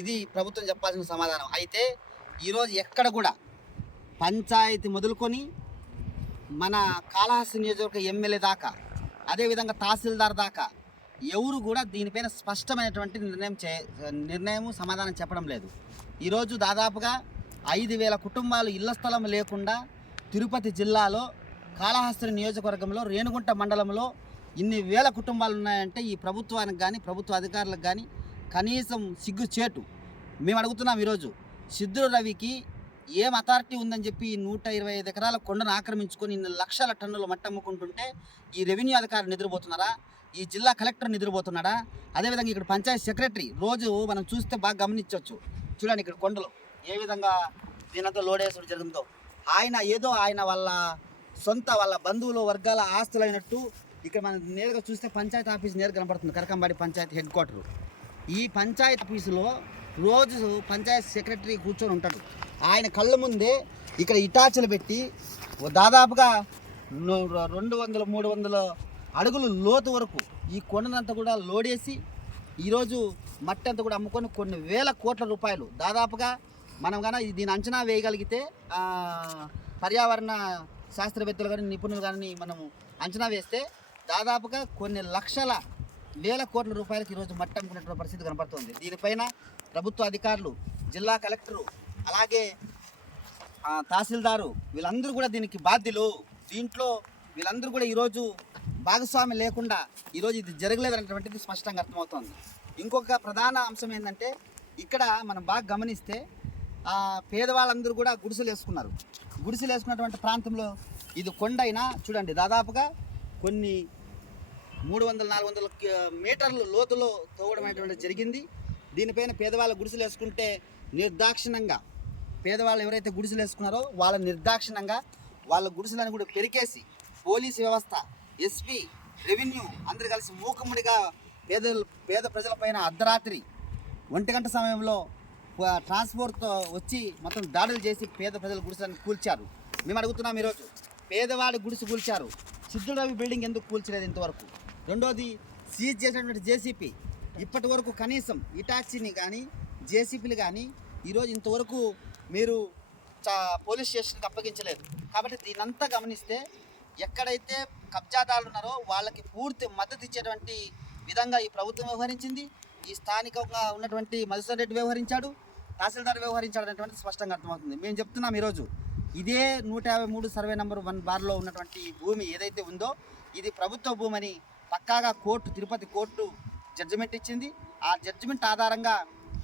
ఇది ప్రభుత్వం చెప్పాల్సిన సమాధానం. అయితే ఈరోజు ఎక్కడ కూడా పంచాయతీ మొదలుకొని మన కాళహస్తి నియోజకవర్గ ఎమ్మెల్యే దాకా, అదేవిధంగా తహసీల్దార్ దాకా ఎవరు కూడా దీనిపైన స్పష్టమైనటువంటి నిర్ణయం సమాధానం చెప్పడం లేదు. ఈరోజు దాదాపుగా 5,000 కుటుంబాలు ఇళ్ల స్థలం లేకుండా తిరుపతి జిల్లాలో కాళహస్తి నియోజకవర్గంలో రేణుగుంట మండలంలో ఇన్ని వేల కుటుంబాలు ఉన్నాయంటే ఈ ప్రభుత్వానికి కానీ ప్రభుత్వ అధికారులకు కానీ కనీసం సిగ్గుచేటు. మేము అడుగుతున్నాం ఈరోజు సిద్ధుల రవికి ఏం అథారిటీ ఉందని చెప్పి 125 ఎకరాల కొండను ఆక్రమించుకొని ఇన్ని లక్షల టన్నుల మట్టి అమ్ముకుంటుంటే ఈ రెవెన్యూ అధికారులు నిద్రపోతున్నారా? ఈ జిల్లా కలెక్టర్ నిద్రపోతున్నాడా? అదేవిధంగా ఇక్కడ పంచాయతీ సెక్రటరీ రోజు మనం చూస్తే బాగా గమనించవచ్చు. చూడండి ఇక్కడ కొండలు ఏ విధంగా దీనంతా లోడేసడం జరిగిందో. ఆయన వాళ్ళ బంధువులు వర్గాల ఆస్తులు అయినట్టు ఇక్కడ మనం నేరుగా చూస్తే పంచాయతీ ఆఫీస్ నేరుగా కనపడుతుంది. Karakambadi panchayat head quarter. ఈ పంచాయతీ ఆఫీసులో రోజు పంచాయతీ సెక్రటరీ కూర్చొని ఉంటాడు. ఆయన కళ్ళ ముందే ఇక్కడ ఇటాచలు పెట్టి దాదాపుగా 200-300 అడుగులు లోతు వరకు ఈ కొండనంతా కూడా లోడేసి ఈరోజు మట్టి అంతా కూడా అమ్ముకొని కొన్ని వేల కోట్ల రూపాయలు దాదాపుగా మనం కానీ దీని అంచనా వేయగలిగితే పర్యావరణ శాస్త్రవేత్తలు కానీ నిపుణులు కానీ మనము అంచనా వేస్తే దాదాపుగా కొన్ని లక్షల వేల కోట్ల రూపాయలకి ఈరోజు మట్టి అమ్ముకునేటువంటి పరిస్థితి కనపడుతుంది. దీనిపైన ప్రభుత్వ అధికారులు, జిల్లా కలెక్టరు, అలాగే తహసీల్దారు వీళ్ళందరూ కూడా దీనికి బాధ్యులు. దీంట్లో వీళ్ళందరూ కూడా ఈరోజు భాగస్వామి లేకుండా ఈరోజు ఇది జరగలేదనేటువంటిది స్పష్టంగా అర్థమవుతుంది. ఇంకొక ప్రధాన అంశం ఏంటంటే ఇక్కడ మనం బాగా గమనిస్తే పేదవాళ్ళందరూ కూడా గుడిసెలు వేసుకున్నారు. గుడిసెలు వేసుకున్నటువంటి ప్రాంతంలో ఇది కొండ అయినా చూడండి దాదాపుగా కొన్ని 300-400 మీటర్లు లోతులో తవ్వడం అనేటువంటిది జరిగింది. దీనిపైన పేదవాళ్ళ గుడిసెలు వేసుకుంటే నిర్దాక్షిణంగా పేదవాళ్ళు ఎవరైతే గుడిసెలు వేసుకున్నారో వాళ్ళ నిర్దాక్షిణంగా వాళ్ళ గుడిసెలను కూడా పెరికేసి పోలీసు వ్యవస్థ, ఎస్పీ, రెవెన్యూ అందరు కలిసి మూకుమ్మడిగా పేద ప్రజలపైన అర్ధరాత్రి 1 గంట సమయంలో ట్రాన్స్పోర్ట్తో వచ్చి మొత్తం దాడులు చేసి పేద ప్రజల గుడిసెలను కూల్చారు. మేము అడుగుతున్నాం ఈరోజు పేదవాడి గుడిసె కూల్చారు, సిద్ధుల రవి బిల్డింగ్ ఎందుకు కూల్చలేదు ఇంతవరకు? రెండోది సీజ్ చేసినటువంటి జేసీపీ ఇప్పటి వరకు కనీసం ఇటాచీని కానీ జేసీపీలు కానీ ఈరోజు ఇంతవరకు మీరు పోలీస్ స్టేషన్కి అప్పగించలేదు. కాబట్టి దీనంతా గమనిస్తే ఎక్కడైతే కబ్జాదారులు ఉన్నారో వాళ్ళకి పూర్తి మద్దతు ఇచ్చేటువంటి విధంగా ఈ ప్రభుత్వం వ్యవహరించింది. ఈ స్థానికంగా ఉన్నటువంటి మధుసూదన్ రెడ్డి వ్యవహరించాడు, తహసీల్దార్ వ్యవహరించాడు అనేటువంటి స్పష్టంగా అర్థమవుతుంది. మేము చెప్తున్నాం ఈరోజు ఇదే 153 సర్వే నెంబర్ 1 బార్లో ఉన్నటువంటి భూమి ఏదైతే ఉందో ఇది ప్రభుత్వ భూమి అని పక్కాగా తిరుపతి కోర్టు జడ్జిమెంట్ ఇచ్చింది. ఆ జడ్జిమెంట్ ఆధారంగా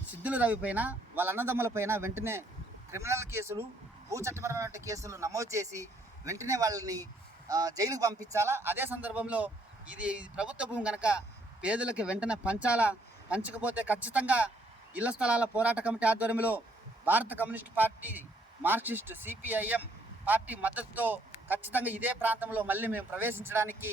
సిద్ధుల రవి పైన వాళ్ళ అన్నదమ్ముల పైన వెంటనే క్రిమినల్ కేసులు, భూచట్టపరమైన కేసులు నమోదు చేసి వెంటనే వాళ్ళని జైలుకు పంపించాలా. అదే సందర్భంలో ఇది ప్రభుత్వ భూమి కనుక పేదలకి వెంటనే పంచకపోతే ఖచ్చితంగా ఇళ్ల స్థలాల పోరాట కమిటీ ఆధ్వర్యంలో భారత communist party, Marxist, CPIM party మద్దతుతో ఖచ్చితంగా ఇదే ప్రాంతంలో మళ్ళీ మేము ప్రవేశించడానికి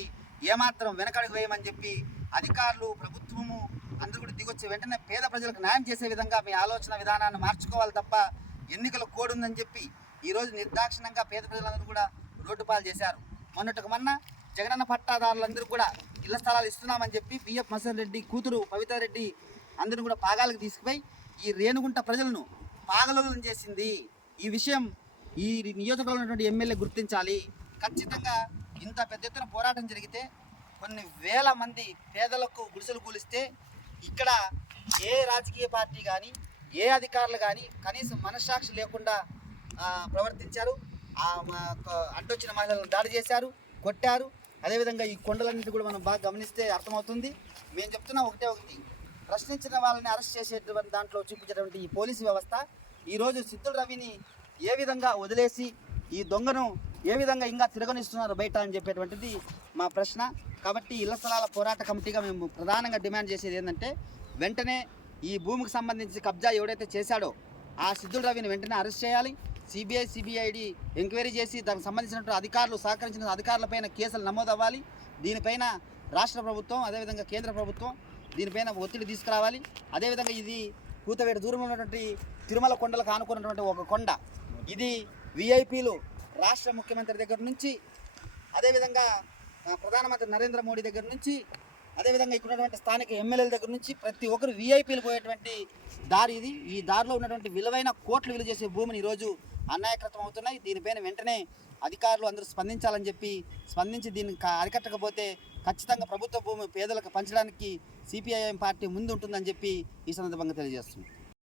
ఏమాత్రం వెనకడుగు వేయమని చెప్పి అధికారులు, ప్రభుత్వము అందరూ కూడా దిగొచ్చి వెంటనే పేద ప్రజలకు న్యాయం చేసే విధంగా మీ ఆలోచన విధానాన్ని మార్చుకోవాలి తప్ప ఎన్నికల కోడ్ ఉందని చెప్పి ఈరోజు నిర్దాక్షిణంగా పేద ప్రజలందరూ కూడా రోడ్డు పాలు చేశారు. మొన్న జగనన్న పట్టాదారులందరూ కూడా ఇళ్ల స్థలాలు ఇస్తున్నామని చెప్పి బిఎఫ్ మసన్ రెడ్డి కూతురు పవితారెడ్డి అందరూ కూడా పాగాలకు తీసుకుపోయి ఈ రేణుగుంట ప్రజలను పాగలోలం చేసింది. ఈ విషయం ఈ నియోజకవర్గంలో ఉన్నటువంటి ఎమ్మెల్యే గుర్తించాలి. ఖచ్చితంగా ఇంత పెద్ద ఎత్తున పోరాటం జరిగితే కొన్ని వేల మంది పేదలకు గుడిసెలు కూలిస్తే ఇక్కడ ఏ రాజకీయ పార్టీ కానీ ఏ అధికారులు కానీ కనీసం మనస్సాక్షి లేకుండా ప్రవర్తించారు. అడ్డొచ్చిన మహిళలను దాడి చేశారు, కొట్టారు. అదేవిధంగా ఈ కొండలన్నింటి కూడా మనం బాగా గమనిస్తే అర్థమవుతుంది. మేము చెప్తున్నా ఒకటి ప్రశ్నించిన వాళ్ళని అరెస్ట్ చేసేటువంటి దాంట్లో చూపించేటువంటి ఈ పోలీసు వ్యవస్థ ఈరోజు సిద్ధుల రవిని ఏ విధంగా వదిలేసి ఈ దొంగను ఏ విధంగా ఇంకా తిరగనిస్తున్నారు బయట అని చెప్పేటువంటిది మా ప్రశ్న. కాబట్టి ఇళ్ల స్థలాల పోరాట కమిటీగా మేము ప్రధానంగా డిమాండ్ చేసేది ఏంటంటే వెంటనే ఈ భూమికి సంబంధించి కబ్జా ఎవడైతే చేశాడో ఆ సిద్ధుల రవిని వెంటనే అరెస్ట్ చేయాలి. సిబిఐడి ఎంక్వైరీ చేసి దానికి సంబంధించినటువంటి అధికారులు సహకరించిన అధికారులపైన కేసులు నమోదవ్వాలి. దీనిపైన రాష్ట్ర ప్రభుత్వం అదేవిధంగా కేంద్ర ప్రభుత్వం దీనిపైన ఒత్తిడి తీసుకురావాలి. అదేవిధంగా ఇది కూతవేట దూరంలో ఉన్నటువంటి తిరుమల కొండలకు ఆనుకున్నటువంటి ఒక కొండ. ఇది విఐపీలు రాష్ట్ర ముఖ్యమంత్రి దగ్గర నుంచి అదేవిధంగా ప్రధానమంత్రి నరేంద్ర మోడీ దగ్గర నుంచి అదేవిధంగా ఇక్కడ ఉన్నటువంటి స్థానిక ఎమ్మెల్యేల దగ్గర నుంచి ప్రతి ఒక్కరు వీఐపీలు పోయేటువంటి దారి ఇది. ఈ దారిలో ఉన్నటువంటి విలువైన కోట్లు విలువ చేసే భూమిని ఈరోజు అన్యాయకృతం అవుతున్నాయి. దీనిపైన వెంటనే అధికారులు అందరూ స్పందించాలని చెప్పి, స్పందించి దీన్ని అరికట్టకపోతే ఖచ్చితంగా ప్రభుత్వ భూమి పేదలకు పంచడానికి సిపిఐఎం పార్టీ ముందు ఉంటుందని చెప్పి ఈ సందర్భంగా తెలియజేస్తుంది.